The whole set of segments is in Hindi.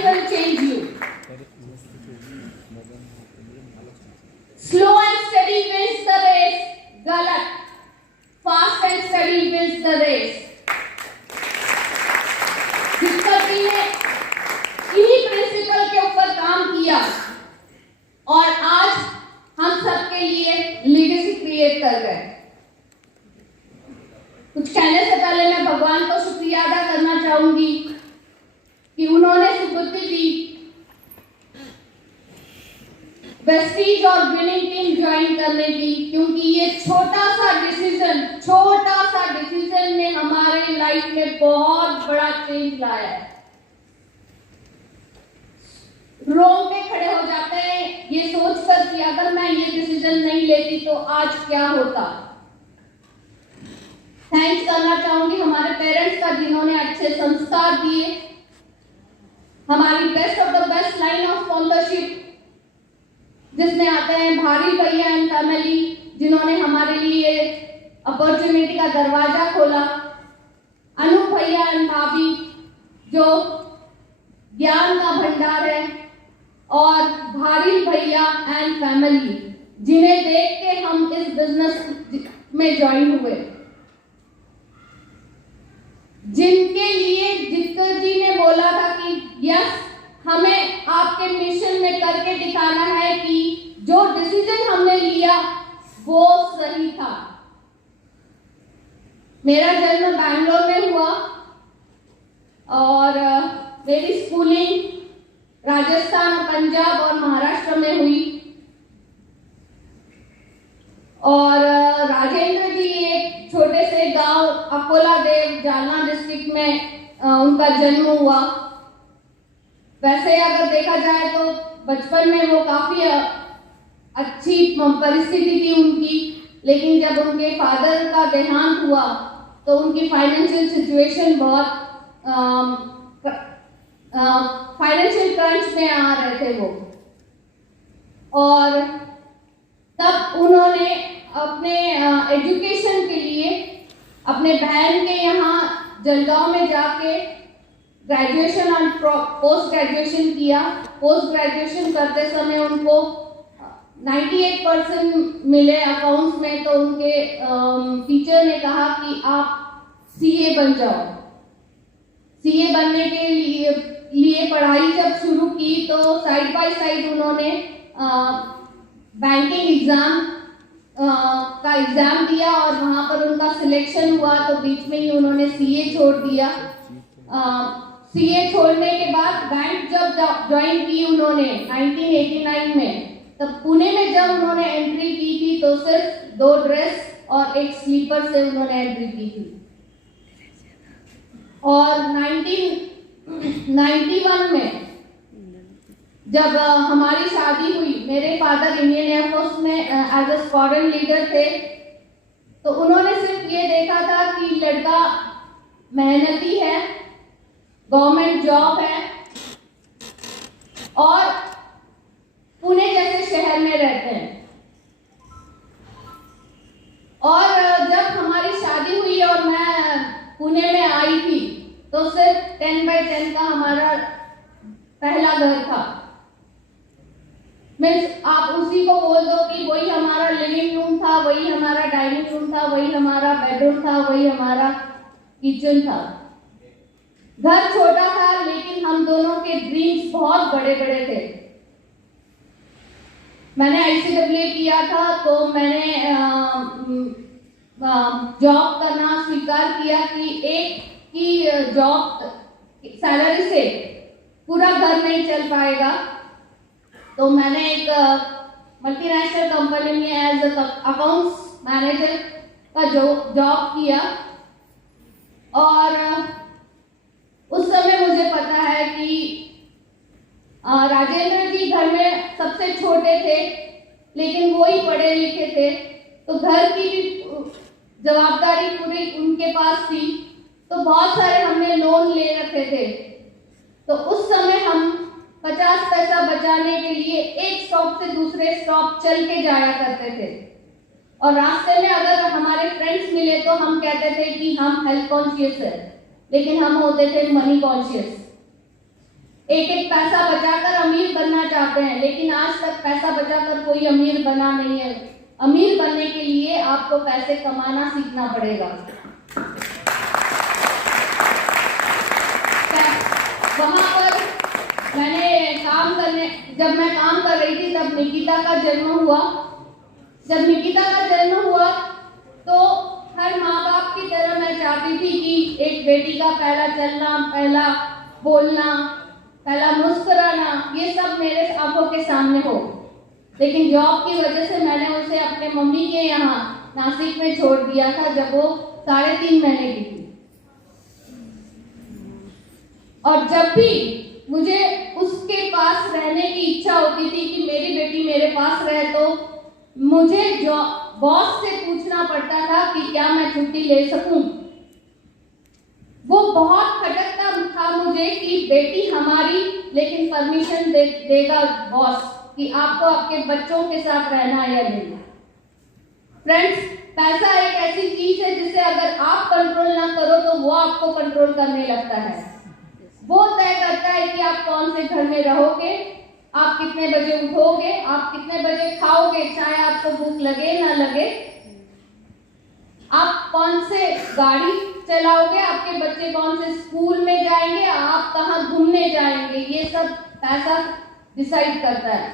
time will change you. Slow and steady wins the race. गलत. Fast and steady wins the race. जिसकी ने इन्हीं प्रिंसिपल के ऊपर काम किया और आज हम सबके लिए लीगेसी क्रिएट कर गए। कुछ कहने से पहले मैं भगवान को शुक्रिया अदा करना चाहूंगी कि उन्होंने सुबुद्धि दी वेस्टीज और विनिंग टीम ज्वाइन करने की, क्योंकि ये छोटा सा डिसीजन ने हमारे लाइफ में बहुत बड़ा चेंज लाया है। रोंगटे खड़े हो जाते हैं ये सोचकर कि अगर मैं ये डिसीजन नहीं लेती तो आज क्या होता। थैंक्स करना चाहूंगी हमारे पेरेंट्स का जिन्होंने अच्छे संस्कार दिए, हमारी best of the best line of sponsorship जिसमें आते हैं भारी भैया एंड फैमिली, जिन्होंने हमारे लिए अपॉर्चुनिटी का दरवाजा खोला, अनूप भैया एंड भाभी जो ज्ञान का भंडार है, और भारी भैया एंड फैमिली जिन्हें देख के हम इस बिजनेस में ज्वाइन हुए, जिनके लिए जिक्कर जी ने बोला था कि यस हमें आपके मिशन में करके दिखाना है कि जो डिसीजन हमने लिया वो सही था। मेरा जन्म बैंगलोर में हुआ और मेरी स्कूलिंग राजस्थान, पंजाब और महाराष्ट्र में हुई, और राजेंद्र जी एक छोटे से गांव अकोला देव जालना डिस्ट्रिक्ट में उनका जन्म हुआ। वैसे अगर देखा जाए तो बचपन में वो काफी अच्छी परिस्थिति थी उनकी, लेकिन जब उनके फादर का देहांत हुआ तो उनकी फाइनेंशियल सिचुएशन बहुत फाइनेंशियल क्रंच में आ रहे थे वो, और तब उन्होंने अपने एजुकेशन के लिए अपने बहन के यहाँ जलगांव में जाके ग्रेजुएशन और पोस्ट ग्रेजुएशन किया। पोस्ट ग्रेजुएशन करते समय उनको 98% मिले अकाउंट्स में, तो उनके टीचर ने कहा कि आप सीए बन जाओ। सीए बनने के लिए पढ़ाई जब शुरू की तो साइड बाय साइड उन्होंने बैंकिंग एग्जाम का एग्जाम दिया और वहां पर उनका सिलेक्शन हुआ, तो बीच में ही उन्होंने सीए छोड़ दिया। सीए छोड़ने के बाद बैंक जब ज्वाइन की उन्होंने 1989 में, तब पुणे में जब उन्होंने एंट्री की थी तो सिर्फ 2 ड्रेस और एक स्लीपर से उन्होंने एंट्री की थी। और 1991 में जब हमारी शादी हुई, मेरे फादर इंडियन एयरफोर्स में एज अ स्क्वाड्रन लीडर थे, तो उन्होंने सिर्फ ये देखा था कि लड़का मेहनती है, गवर्नमेंट जॉब है और पुणे जैसे शहर में रहते हैं। और जब हमारी शादी हुई और मैं पुणे में आई थी तो सिर्फ 10x10 का हमारा पहला घर था। मीन्स आप उसी को बोल दो कि वही हमारा लिविंग रूम था, वही हमारा डाइनिंग रूम था, वही हमारा बेडरूम था, वही हमारा किचन था। घर छोटा था लेकिन हम दोनों के ड्रीम्स बहुत बड़े बड़े थे। मैंने ICAA किया था तो मैंने जॉब करना स्वीकार किया कि एक की जॉब सैलरी से पूरा घर नहीं चल पाएगा, तो मैंने एक मल्टीनेशनल कंपनी में एज अकाउंट्स मैनेजर का जॉब किया। और उस समय मुझे पता है कि राजेंद्र जी घर में सबसे छोटे थे, लेकिन वो ही पढ़े लिखे थे, तो घर की भी जवाबदारी पूरी उनके पास थी। तो बहुत सारे हमने लोन ले रखे थे, तो उस समय हम 50 पैसा बचाने के लिए एक स्टॉप से दूसरे स्टॉप चल के जाया करते थे, और रास्ते में अगर हमारे फ्रेंड्स मिले तो हम कहते थे कि हम हेल्थ कॉन्शियस है, लेकिन हम होते थे मनी कॉन्शियस। एक एक पैसा बचाकर अमीर बनना चाहते हैं, लेकिन आज तक पैसा बचाकर कोई अमीर बना नहीं है। अमीर बनने के लिए आपको पैसे कमाना सीखना पड़ेगा। वहां पर जब मैं काम कर रही थी तब निकिता का जन्म हुआ। जब निकिता का जन्म हुआ तो हर माँ बाप की तरह मैं चाहती थी कि एक बेटी का पहला चलना, पहला बोलना, पहला मुस्कुराना, ये सब मेरे आंखों के सामने हो। लेकिन जॉब की वजह से मैंने उसे अपने मम्मी के यहाँ नासिक में छोड़ दिया था जब वो 3.5 महीने की थी। और जब भी मुझे उसके पास रहने की इच्छा होती थी कि मेरी बेटी मेरे पास रहे, तो मुझे बॉस से पूछना पड़ता था कि क्या मैं छुट्टी ले सकूं। वो बहुत खटकता था मुझे कि बेटी हमारी, लेकिन परमिशन देगा बॉस कि आपको आपके बच्चों के साथ रहना या नहीं। फ्रेंड्स, पैसा एक ऐसी चीज है जिसे अगर आप कंट्रोल ना करो तो वो आपको कंट्रोल करने लगता है। वो तय करता है कि आप कौन से घर में रहोगे, आप कितने बजे उठोगे, आप कितने बजे खाओगे, चाहे आपको भूख लगे ना लगे, आप कौन से गाड़ी चलाओगे, आपके बच्चे कौन से स्कूल में जाएंगे, आप कहाँ घूमने जाएंगे, ये सब पैसा डिसाइड करता है।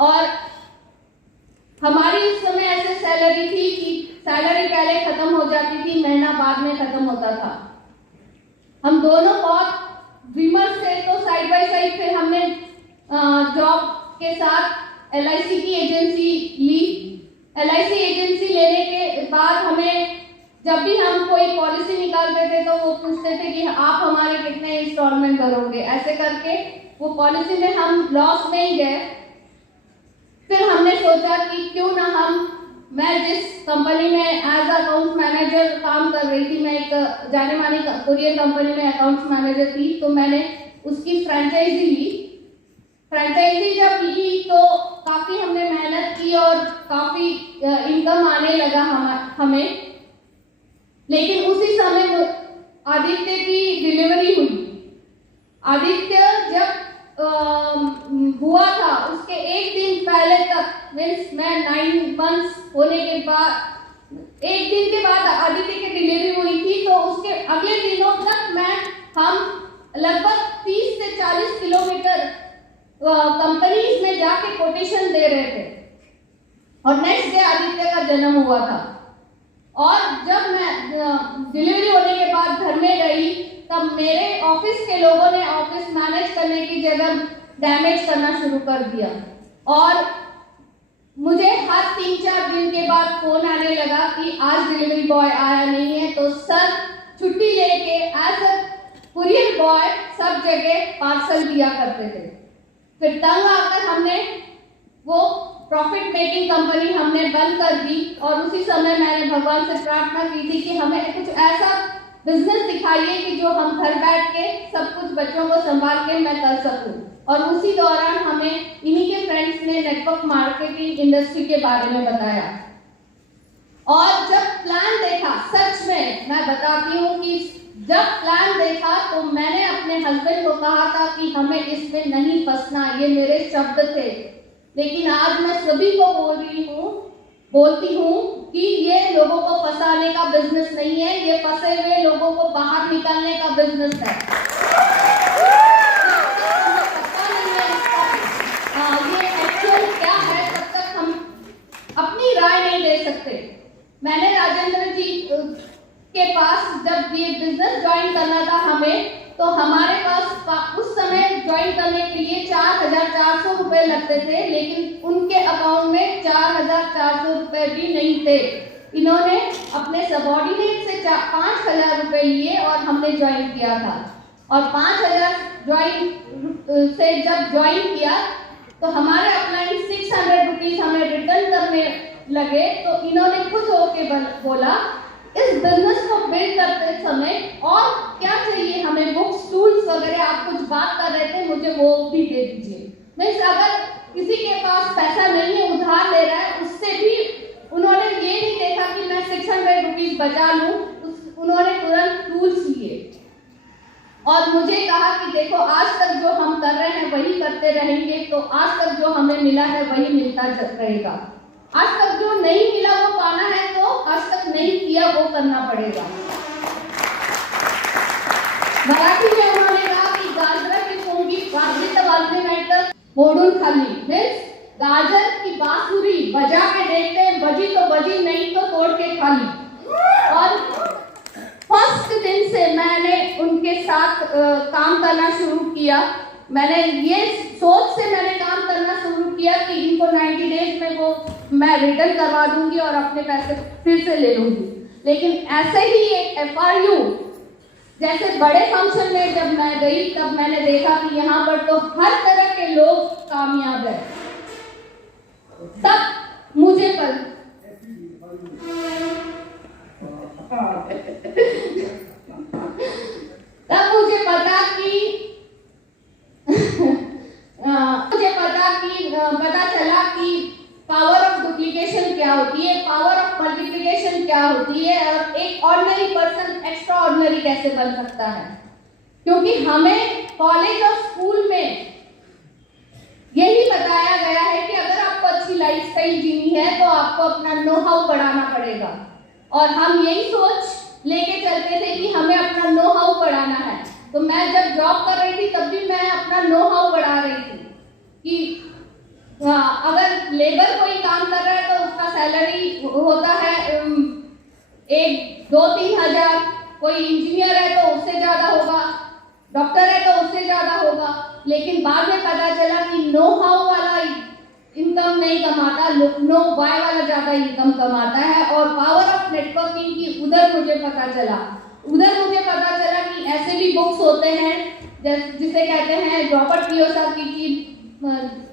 और हमारी उस समय ऐसे सैलरी थी कि सैलरी पहले खत्म हो जाती थी, महीना बाद में खत्म होता था। हम दोनों बहुत ड्रीमर्स थे, तो साइड बाय साइड फिर हमने जॉब के साथ LIC की एजेंसी ली। LIC एजेंसी लेने के बाद हमें जब भी हम कोई पॉलिसी निकालते थे तो वो पूछते थे कि आप हमारे कितने इंस्टॉलमेंट भरोगे। ऐसे करके वो पॉलिसी में हम लॉस में ही गए। फिर हमने सोचा कि क्यों ना मैं जिस कंपनी में एज अकाउंट मैनेजर काम कर रही थी, मैं एक जाने मानी कुरियर कंपनी में अकाउंट्स मैनेजर थी, तो मैंने उसकी फ्रेंचाइजी ली। फ्रेंचाइजी जब ली तो काफी हमने मेहनत की और काफी इनकम आने लगा हमें। लेकिन उसी समय आदित्य की डिलीवरी हुई। आदित्य जब हुआ था उसके एक दिन पहले तक, मीन्स मैं 9 मंथ्स होने के बाद, एक दिन के बाद आदित्य की डिलीवरी हुई थी, तो उसके अगले दिनों तक हम लगभग 30 से 40 किलोमीटर कंपनीज में जाके कोटेशन दे रहे थे। और नेक्स्ट डे आदित्य का जन्म हुआ था। और जब मैं डिलीवरी होने के बाद घर में गई तब मेरे ऑफिस के लोगों ने ऑफिस मैनेज करने की जगह डैमेज करना शुरू कर दिया। और मुझे हर 3-4 दिन के बाद फोन आने लगा कि आज डिलीवरी बॉय आया नहीं है, तो सर छुट्टी लेके एज अ कुरियर बॉय सब जगह पार्सल दिया करते थे। फिर तंग आकर हमने वो प्रॉफिट मेकिंग कंपनी हमने बंद कर दी। और उसी समय मैंने भगवान से प्रार्थना की थी कि हमें कुछ ऐसा बिजनेस दिखाइए कि जो हम घर बैठ के सब कुछ बच्चों को संभाल के मैं कर सकूं। और उसी दौरान हमें इन्हीं के फ्रेंड्स ने नेटवर्क मार्केटिंग इंडस्ट्री के बारे में बताया। और जब प्लान देखा, सच में मैं बताती हूँ कि जब प्लान देखा तो मैंने अपने हस्बैंड को कहा था कि हमें इसमें नहीं फंसना, ये मेरे शब्द थे। लेकिन आज मैं सभी को बोलती हूँ कि ये लोगों को फंसाने का बिजनेस नहीं है, ये फंसे हुए लोगों को बाहर निकालने का बिजनेस है। ये एक्चुअल क्या है तब तक हम अपनी राय नहीं दे सकते। मैंने राजेंद्र जी के पास जब ये बिजनेस ज्वाइन करना था हमें, तो हमारे पास उस समय ज्वाइन करने के लिए 4,400 रुपए लगते थे, लेकिन उनके अकाउंट में 4,400 रुपए भी नहीं थे। इन्होंने अपने सबॉर्डिनेट से 5,000 रुपए लिए और हमने ज्वाइन किया था। और 5,000 से जब ज्वाइन किया तो हमारे अपलाइन 600 रुपीज हमें रिटर्न करने लगे। तो इन्होंने खुद होके बोला इस बिजनेस को बिल्ड करते समय और क्या चाहिए हमें, बुक्स, टूल्स वगैरह, आप कुछ बात कर रहे थे, मुझे वो भी दे दीजिए। मीन्स अगर किसी के पास पैसा नहीं है, उधार ले रहा है, उससे भी उन्होंने ये नहीं देखा कि मैं 600 रुपीज बचा लूं, उन्होंने तुरंत टूल्स लिए। और और मुझे कहा कि देखो आज तक जो हम कर रहे हैं वही करते रहेंगे, तो आज तक जो हमें मिला है वही मिलता रहेगा। आज तक जो नहीं मिला वो पाना है, तो आज तक नहीं किया वो करना पड़ेगा। मराठी में उन्होंने कहा कि गाजरा की पोंगी वाजने नहीं तर मोडून खाली, मीन्स गाजर की बांसुरी बजा के देखते हैं, बजी तो बजी, नहीं तो तोड़ के खाली। और फर्स्ट दिन से मैंने उनके साथ काम करना शुरू किया। मैंने ये सोच से मैंने काम करना शुरू किया कि इनको 90 डेज में वो मैं रिटर्न करवा दूंगी और अपने पैसे फिर से ले लूंगी। लेकिन ऐसे ही एक FRU जैसे बड़े फंक्शन में जब मैं गई तब मैंने देखा कि यहाँ पर तो हर तरह के लोग कामयाब है। तब मुझे पता चला कि पावर ऑफ डुप्लीकेशन क्या होती है, पावर ऑफ मल्टीप्लिकेशन क्या होती है, और एक ऑर्डिनरी पर्सन एक्स्ट्रा ऑर्डिनरी कैसे बन सकता है। क्योंकि हमें कॉलेज और स्कूल में यही बताया गया है कि अगर आपको अच्छी लाइफस्टाइल जीनी है तो आपको अपना नो हाउ बढ़ाना पड़ेगा, और हम यही सोच लेके चलते थे कि हमें अपना नो हाउ बढ़ाना है। तो मैं जब जॉब कर रही थी तब भी मैं अपना नो हाउ बढ़ा रही थी कि अगर लेबर कोई काम कर रहा है तो उसका सैलरी होता है 1-2-3 हजार, कोई इंजीनियर है तो उससे ज्यादा होगा, डॉक्टर है तो उससे ज्यादा होगा। लेकिन बाद में पता चला कि नो हाउ वाला इनकम नहीं कमाता, नो वाई वाला ज्यादा इनकम कमाता है। और पावर ऑफ नेटवर्किंग की उधर मुझे पता चला कि ऐसे भी बुक्स होते हैं जिसे कहते हैं रॉबर्ट कियोसाकी की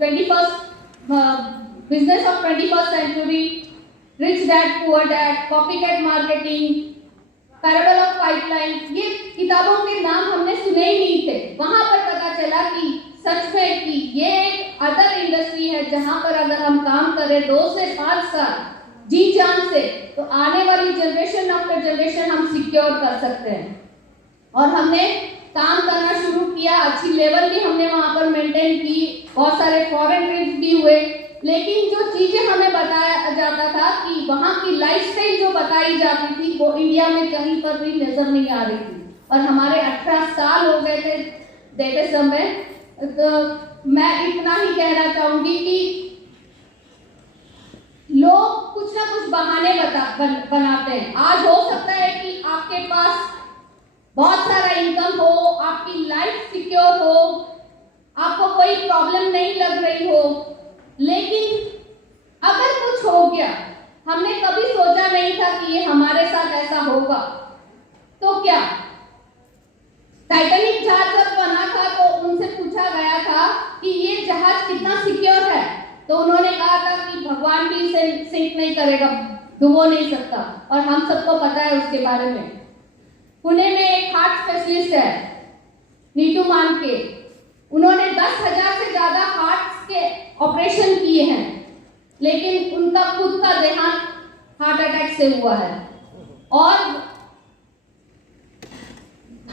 21st business of 21st century, rich dad poor dad, copycat marketing, parable of pipeline. ये किताबों के नाम हमने सुने ही नहीं थे। वहां पर पता चला कि सच में कि ये एक अदर इंडस्ट्री है जहां पर अगर हम काम करें 2 से 5 साल जी जान से, तो आने वाली जनरेशन आफ्टर जनरेशन हम सिक्योर कर सकते हैं। और हमने काम करना शुरू किया, अच्छी लेवल भी हमने वहां पर मेंटेन की, बहुत सारे फॉरेन ट्रिप्स भी हुए। लेकिन जो चीजें हमें बताया जाता था कि वहां की लाइफस्टाइल जो बताई जाती थी वो इंडिया में कहीं पर भी नजर नहीं आ रही थी। और हमारे 18 साल हो गए थे देते समय। तो मैं इतना ही कहना चाहूंगी कि लोग कुछ ना कुछ बहाने बनाते हैं। आज हो सकता है कि आपके पास बहुत सारा इनकम हो, आपकी लाइफ सिक्योर हो, आपको कोई प्रॉब्लम नहीं लग रही हो, लेकिन अगर कुछ हो गया, हमने कभी सोचा नहीं था कि ये हमारे साथ ऐसा होगा, तो क्या? टाइटैनिक जहाज जब बना था तो उनसे पूछा गया था कि ये जहाज कितना सिक्योर है, तो उन्होंने कहा था कि भगवान भी इसे सिंक नहीं करेगा, डुबो नहीं सकता। और हम सबको पता है उसके बारे में। पुणे में एक हार्ट स्पेशलिस्ट है नीतू मान के, उन्होंने 10,000 से ज्यादा हार्ट के ऑपरेशन किए हैं, लेकिन उनका खुद का देहांत हार्ट अटैक से हुआ है। और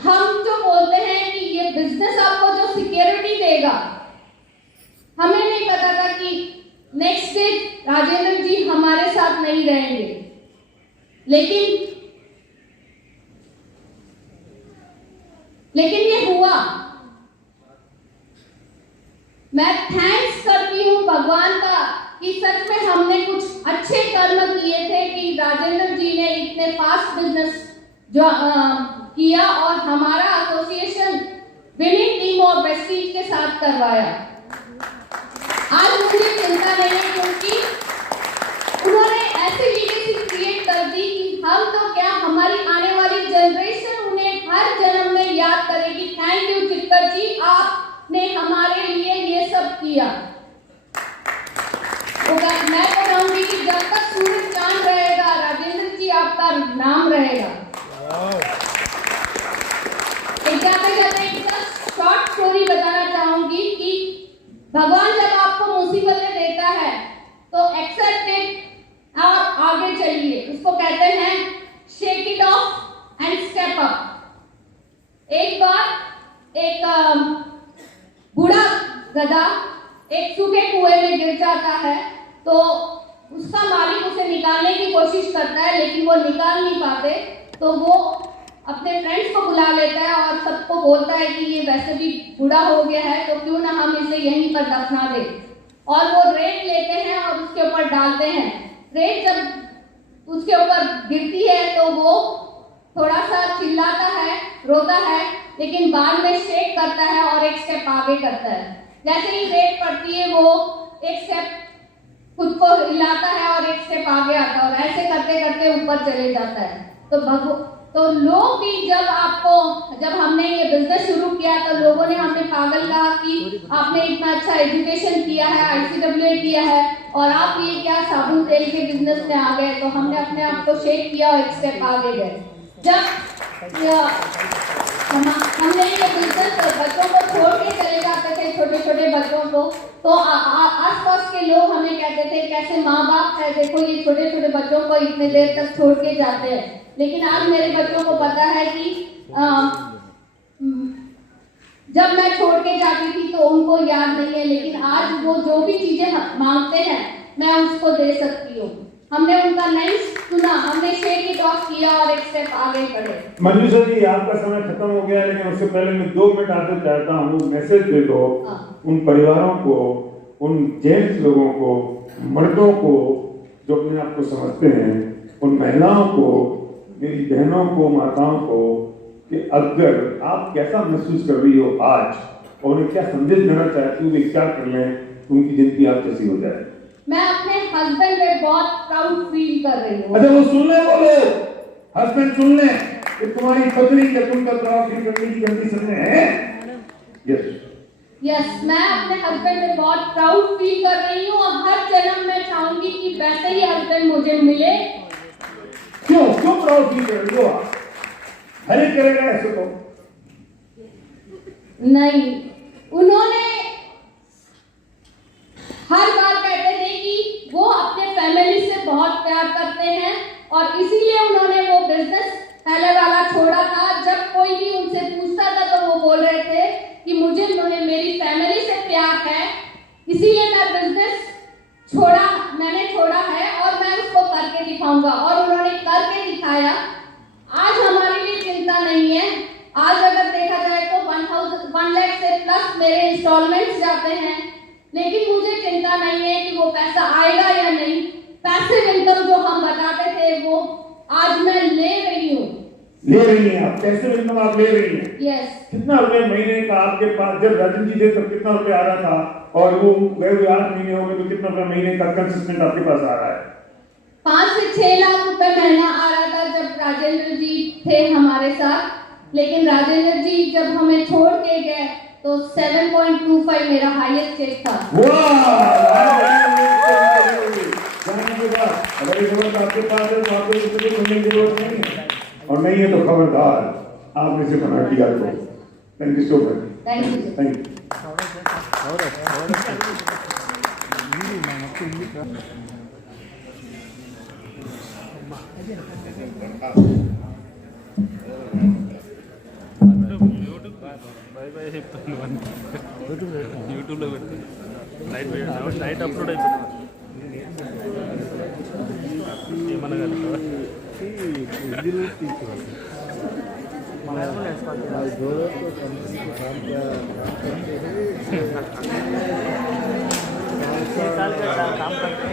हम जो बोलते हैं कि ये बिजनेस आपको जो सिक्योरिटी देगा, हमें नहीं पता था कि नेक्स्ट डे राजेंद्र जी हमारे साथ नहीं रहेंगे। लेकिन ये हुआ। मैं थैंक्स करती हूँ भगवान का कि सच में हमने कुछ अच्छे कर्म किए थे कि राजेंद्र जी ने इतने फास्ट बिजनेस जो किया और हमारा एसोसिएशन विनिंग टीम और प्रेस्टीज के साथ करवाया। आज मुझे चिंता नहीं है क्योंकि उन्होंने ऐसी लीगेसी क्रिएट कर दी कि हम तो क्या, हमारी आने वाली जनरेशन उन्हें हर जन्म में याद करेगी। थैंक यू चिक्कर जी, आपने हमारे लिए ये सब किया। मैं तो कहूंगी कि जब तक सूरज चांद रहेगा राजेंद्र जी आपका नाम रहेगा। एक शॉर्ट स्टोरी बताना चाहूंगी कि भगवान जब आपको मुसीबतें देता है तो एक्सेप्ट इट और आगे चलिए। उसको कहते हैं shake it of and step up. एक बार गधा एक सूखे कुएं में गिर जाता है तो उसका मालिक उसे निकालने की कोशिश करता है, लेकिन वो निकाल नहीं पाते, तो वो अपने फ्रेंड्स को बुला लेता है और सबको बोलता है कि ये वैसे भी बूढ़ा हो गया है तो क्यों ना हम इसे यहीं पर दफना दें। और वो रेत लेते हैं और उसके ऊपर डालते हैं। रेत जब उसके ऊपर गिरती है तो वो थोड़ा सा चिल्लाता है, रोता है, लेकिन बाद में शेक करता है और एक स्टेप आगे करता है। जैसे ही रेत पड़ती है वो एक स्टेप खुद को हिलाता है और एक स्टेप आगे आता है और ऐसे करते करते ऊपर चले जाता है। तो लोग भी जब हमने ये बिजनेस शुरू किया तो लोगों ने हमें पागल कहा कि आपने इतना अच्छा एजुकेशन किया है, ICWA किया है और आप ये क्या साबुन तेल के बिजनेस में आ गए। तो हमने अपने आप को शेक किया और एक स्टेप आगे गए। जब हमने ये बिजनेस बच्चों को छोड़ के चले जाते थे, छोटे छोटे बच्चों को, तो आसपास के लोग हमें कहते थे कैसे माँ बाप है, देखो ये छोटे छोटे बच्चों को इतने देर तक छोड़ के जाते हैं। लेकिन आज मेरे बच्चों को पता है कि जब मैं छोड़ के जाती थी तो उनको याद नहीं है, लेकिन आज वो जो भी चीजें मांगते हैं मैं उसको दे सकती हूँ। हमने उनका नहीं सुना, हमने शेक इट ऑफ किया और एक स्टेप आगे बढ़े। मंजूषा जी, आपका समय खत्म हो गया, लेकिन उससे पहले मैं 2 मिनट आपसे चाहता हूँ, मैसेज दे दो उन परिवारों को, उन जेंट्स लोगों को, मर्दों को जो अपने आप को समझते हैं, उन महिलाओं को, मेरी बहनों को, माताओं को, कि अगर आप कैसा महसूस कर रही हो आज और उन्हें क्या संदेश देना चाहती हो, वे क्या कर लें तो उनकी जिंदगी आप जैसी हो जाए। मैं अपने हस्बैंड पे बहुत प्राउड फील कर रही हूँ। अच्छा, वो सुन ले, बोलो हस्बैंड सुन ले कि तुम्हारी पत्नी क्या तुमका प्राउड फील करने की कंडीशन में है। यस, मैं अपने हस्बैंड पे बहुत प्राउड फील कर रही हूँ और हर जन्म में चाहूंगी कि वैसे ही हस्बैंड मुझे मिले। क्यों प्राउड फील कर रही हो आप? हर एक करेगा ऐसे तो नहीं, उन्होंने हर बार कहते थे कि वो अपने फैमिली से बहुत प्यार करते हैं और इसीलिए उन्होंने वो बिजनेस पहले वाला छोड़ा था। जब कोई भी उनसे पूछता था तो वो बोल रहे थे कि मुझे मेरी फैमिली से प्यार है, इसीलिए मैं बिजनेस मैंने छोड़ा है और मैं उसको करके दिखाऊंगा। और उन्होंने करके दिखाया। आज हमारे लिए चिंता नहीं है। आज अगर देखा जाए तो 1 लाख से प्लस मेरे इंस्टॉलमेंट्स जाते हैं, लेकिन मुझे चिंता नहीं है कि वो पैसा आएगा या नहीं। पैसिव इनकम जो हम बताते थे वो आज मैं ले रही हूँ। ले रही हैं आप? पैसिव इनकम आप ले रही हैं? यस। कितना रुपए महीने का आपके पास, जब राजन जी थे तब कितना रुपए आ रहा था और वो गए हुए 8 महीने हो गए तो कितना रुपए महीने का कंसिस्टेंट आपके पास आ रहा है? 5 से 6 लाख रुपए महीना आ रहा था जब राजेंद्र जी थे हमारे साथ। लेकिन राजेंद्र जी जब हमें छोड़ के गए तो 7.25 मेरा हाईएस्ट चेक था। अगर ये खबर आपके पास है तो आपको किसी को सुनने की जरूरत नहीं है, और नहीं है तो खबरदार आपने से मना किया तो। Thank you so much. Thank you. YouTube లో పెడుతుంది నైట్ అప్లోడ్ అయిపోతుంది ఏమన్నా కదా काम करते